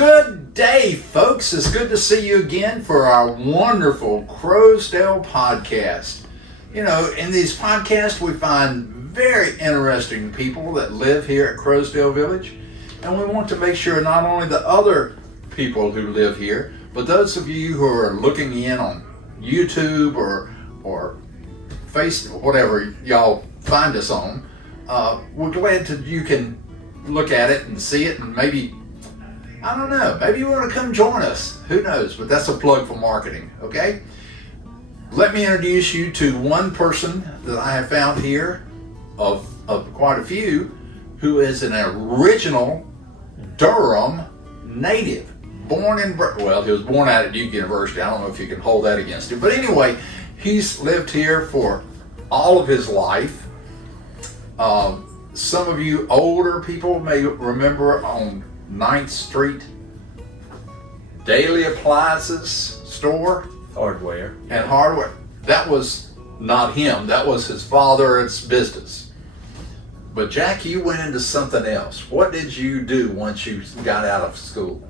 Good day, folks. It's good to see you again for our wonderful Crowsdale podcast. You know, in these podcasts, we find very interesting people that live here at Crowsdale Village, and we want to make sure not only the other people who live here, but those of you who are looking in on YouTube or Facebook, whatever y'all find us on, we're glad that you can look at it and see it, and maybe, I don't know, maybe you want to come join us. Who knows? But that's a plug for marketing, okay? Let me introduce you to one person that I have found here, of quite a few, who is an original Durham native. Well, he was born out at Duke University. I don't know if you can hold that against him. But anyway, he's lived here for all of his life. Some of you older people may remember on 9th Street, Dailey Appliances store. Hardware. And hardware. That was not him. That was his father's business. But Jack, you went into something else. What did you do once you got out of school?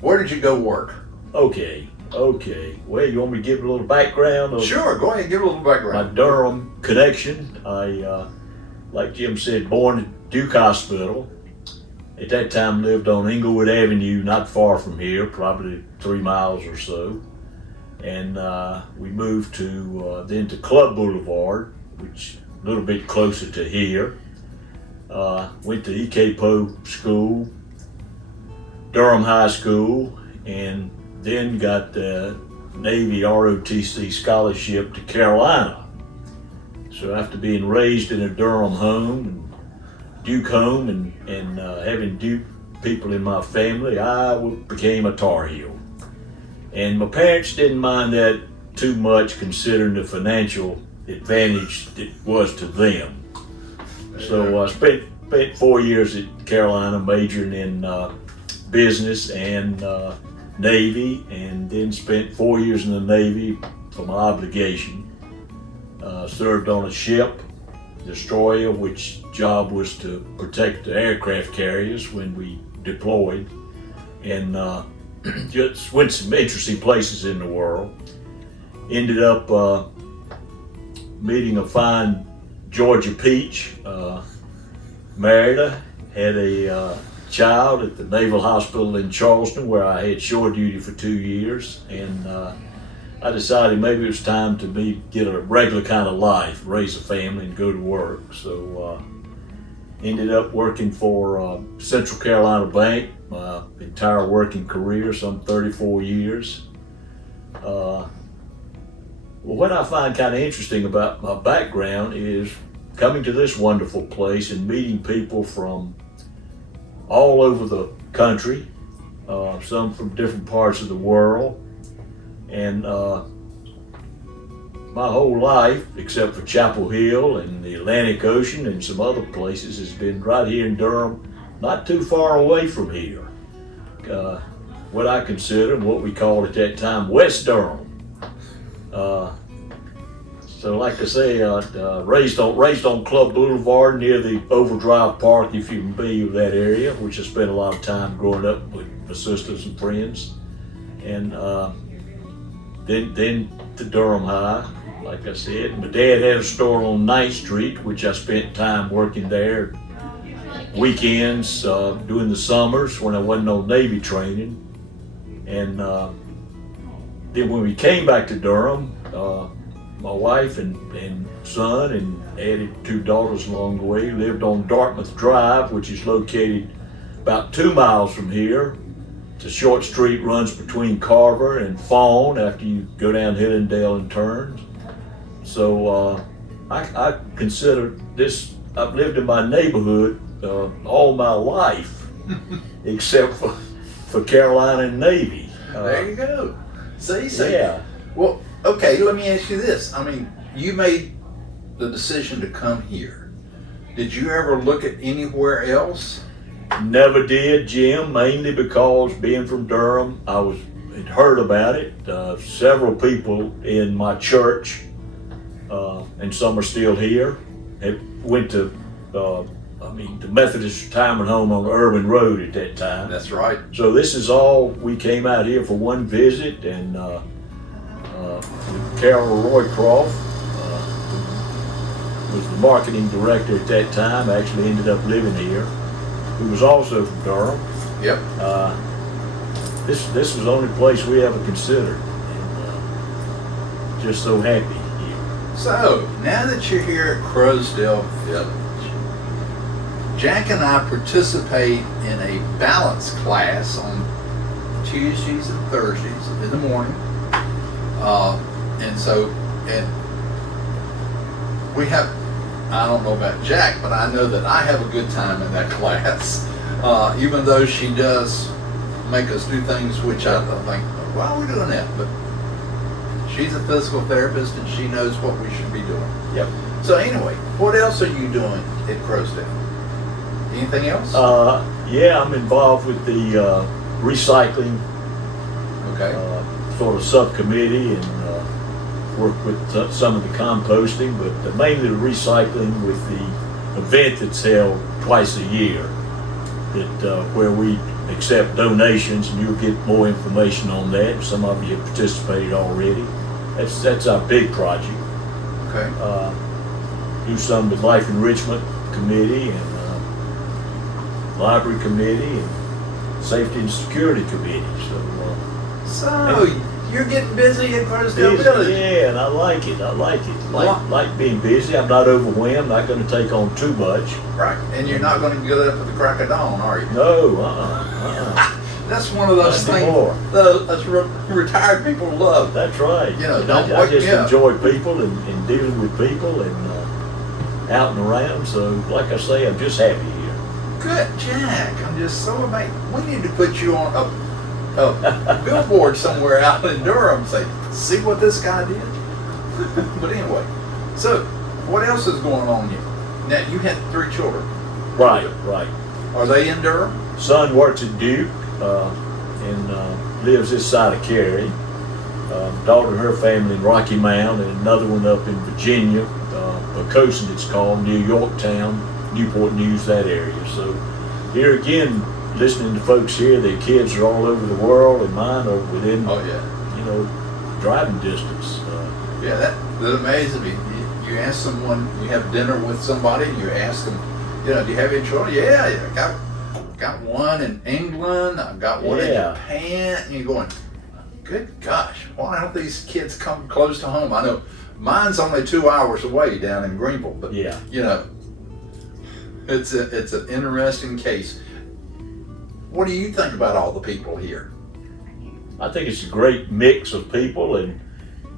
Where did you go work? Okay. Well, you want me to give a little background? Sure, go ahead, give a little My background. Durham connection. I, like Jim said, born at Duke Hospital. At that time lived on Inglewood Avenue, not far from here, probably 3 miles or so. And we moved then to Club Boulevard, which a little bit closer to here. Went to E.K. Poe School, Durham High School, and then got the Navy ROTC scholarship to Carolina. So after being raised in a Durham home, and Duke home, and having Duke people in my family, I became a Tar Heel. And my parents didn't mind that too much, considering the financial advantage it was to them. So I spent 4 years at Carolina, majoring in business and Navy, and then spent 4 years in the Navy for my obligation. Served on a ship, destroyer, which job was to protect the aircraft carriers when we deployed, and just went some interesting places in the world. Ended up meeting a fine Georgia peach, married her, had a child at the Naval Hospital in Charleston, where I had shore duty for 2 years, and I decided maybe it was time to get a regular kind of life, raise a family and go to work. So ended up working for Central Carolina Bank my entire working career, some 34 years. Well, what I find kind of interesting about my background is coming to this wonderful place and meeting people from all over the country, some from different parts of the world. And my whole life, except for Chapel Hill and the Atlantic Ocean and some other places, has been right here in Durham, not too far away from here. What I consider, what we called at that time, West Durham. So like I say, raised on Club Boulevard near the Overdrive Park, if you can be of that area, which I spent a lot of time growing up with my sisters and friends. And then to Durham High, like I said. My dad had a store on 9th Street, which I spent time working there, weekends, during the summers when I wasn't on Navy training. And then when we came back to Durham, my wife and son, and added 2 daughters along the way, lived on Dartmouth Drive, which is located about 2 miles from here. It's a short street, runs between Carver and Fawn after you go down Hillendale and turns. So I consider this, I've lived in my neighborhood all my life, except for Carolina and Navy. There you go. See? Yeah. Well, okay, let me ask you this. I mean, you made the decision to come here. Did you ever look at anywhere else? Never did, Jim, mainly because being from Durham, I had heard about it. Several people in my church, and some are still here, went to the Methodist Retirement Home on Irwin Road at that time. That's right. So this is all, we came out here for one visit, and Carol Roycroft was the marketing director at that time, actually ended up living here, who was also from Durham. Yep. This was the only place we ever considered, and just so happy here. So, now that you're here at Crowsdale Village, Jack and I participate in a balance class on Tuesdays and Thursdays in the morning. And we have, I don't know about Jack, but I know that I have a good time in that class. Even though she does make us do things which I think, why are we doing that? But she's a physical therapist and she knows what we should be doing. Yep. So anyway, what else are you doing at Crowsdale? Anything else? Yeah, I'm involved with the recycling Okay. sort of subcommittee, and work with some of the composting, but mainly the recycling with the event that's held twice a year, that where we accept donations, and you'll get more information on that. Some of you have participated already. That's our big project. Okay. Do some with Life Enrichment Committee and Library Committee and Safety and Security Committee. So you're getting busy at Crowsdale Village. Yeah, and I like it. Like being busy. I'm not overwhelmed. Not going to take on too much. Right. And you're not going to get up at the crack of dawn, are you? No. That's one of those Not things anymore. that's retired people love. That's right. You know, And don't I wake just me up. enjoy people and dealing with people and out and around. So, like I say, I'm just happy here. Good, Jack. I'm just so amazed. We need to put you on a billboard somewhere out in Durham. Say, see what this guy did. But anyway, so what else is going on here? Now you had 3 children. Right. Are they in Durham? Son works at Duke and lives this side of Cary. Daughter and her family in Rocky Mount, and another one up in Virginia, Pocosin it's called, near Yorktown, Newport News, that area. So here again, listening to folks here, their kids are all over the world, and mine are within, driving distance. Yeah, that amazes me. You ask someone, you have dinner with somebody, and you ask them, do you have any children? Yeah, I got one in England, I've got one in Japan, and you're going, good gosh, why don't these kids come close to home? I know mine's only 2 hours away down in Greenville, but it's an interesting case. What do you think about all the people here? I think it's a great mix of people, and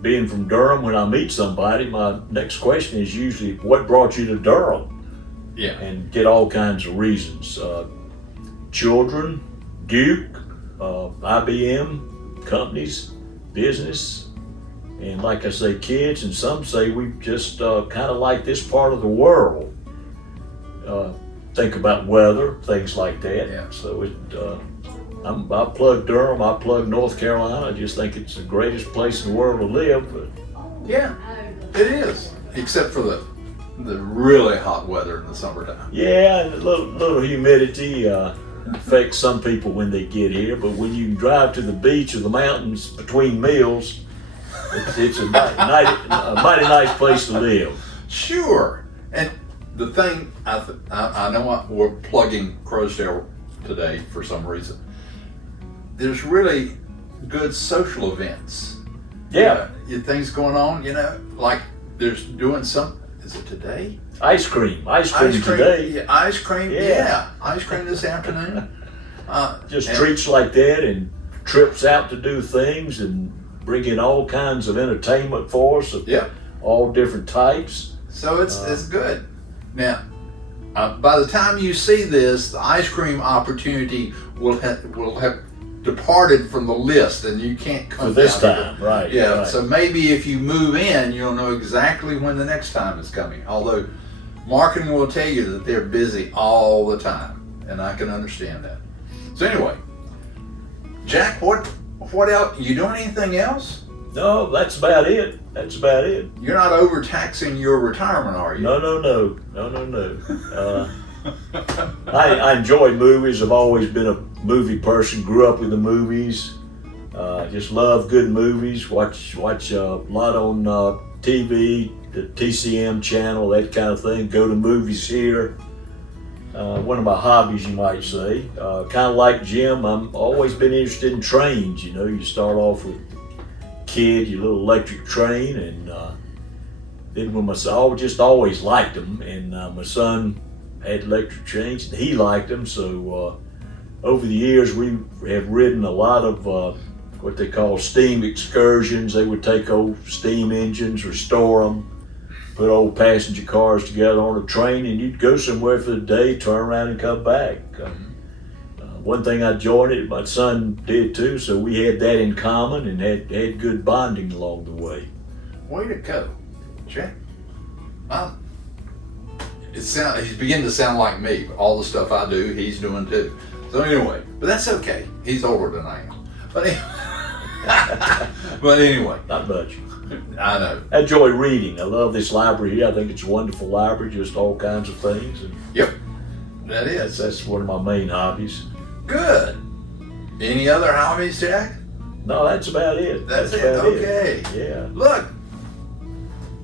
being from Durham, when I meet somebody, my next question is usually, what brought you to Durham? Yeah. And get all kinds of reasons. Children, Duke, IBM, companies, business, and like I say, kids, and some say we just kind of like this part of the world. Think about weather, things like that. Yeah. So I plug Durham, I plug North Carolina. I just think it's the greatest place in the world to live. But yeah, it is, except for the really hot weather in the summertime. yeah, and a little humidity affects some people when they get here. But when you can drive to the beach or the mountains between meals, it's a mighty nice place to live. Sure. And the thing, I know we're plugging Crowsdale today for some reason. There's really good social events. Yeah. Things going on, like there's doing some, is it today? Ice cream today. Yeah, ice cream, Yeah. Ice cream this afternoon. Just treats like that, and trips out to do things, and bring in all kinds of entertainment for us of all different types. So it's good. Now, by the time you see this, the ice cream opportunity will have departed from the list, and you can't come for this down time, right? Yeah. Right. So maybe if you move in, you'll know exactly when the next time is coming. Although marketing will tell you that they're busy all the time, and I can understand that. So anyway, Jack, what else? You doing anything else? No, that's about it. You're You're not overtaxing your retirement, are you? No. I enjoy movies. I've always been a movie person. Grew up with the movies. Just love good movies. Watch a lot on TV, the TCM channel, that kind of thing. Go to movies here. One of my hobbies, you might say. Kind of like Jim, I'm always been interested in trains. You know, you start off with kid, your little electric train, and then when I just always liked them. And my son had electric trains, and he liked them. So over the years, we have ridden a lot of what they call steam excursions. They would take old steam engines, restore them, put old passenger cars together on a train, and you'd go somewhere for the day, turn around and come back. One thing I enjoyed it, my son did too, so we had that in common and had good bonding along the way. Way to go, Jack. Well, he's beginning to sound like me. But all the stuff I do, he's doing too. So anyway, but that's okay. He's older than I am. But anyway. Not much. I know. I enjoy reading. I love this library here. I think it's a wonderful library, just all kinds of things. And yep, that is. That's one of my main hobbies. Good. Any other hobbies, Jack? No, that's about it. That's it. About Okay. It. Yeah. Look,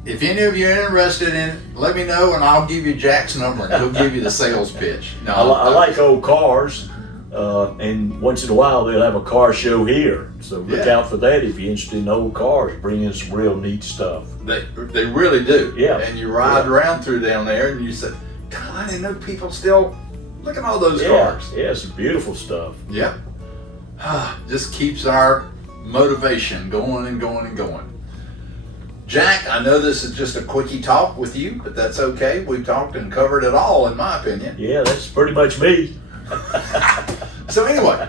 if any of you are interested in it, let me know and I'll give you Jack's number and he'll give you the sales pitch. No, I like old cars, and once in a while they'll have a car show here. So look out for that if you're interested in old cars. Bring in some real neat stuff. They really do. Yeah. And you ride around through down there and you say, God, I didn't know people still look at all those cars. Yeah, some beautiful stuff. Yep. Just keeps our motivation going and going and going. Jack, I know this is just a quickie talk with you, but that's okay. We've talked and covered it all, in my opinion. Yeah, that's pretty much me. So anyway,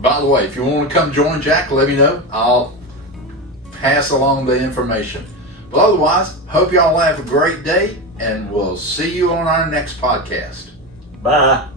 by the way, if you want to come join Jack, let me know. I'll pass along the information. But otherwise, hope y'all have a great day, and we'll see you on our next podcast. Bye.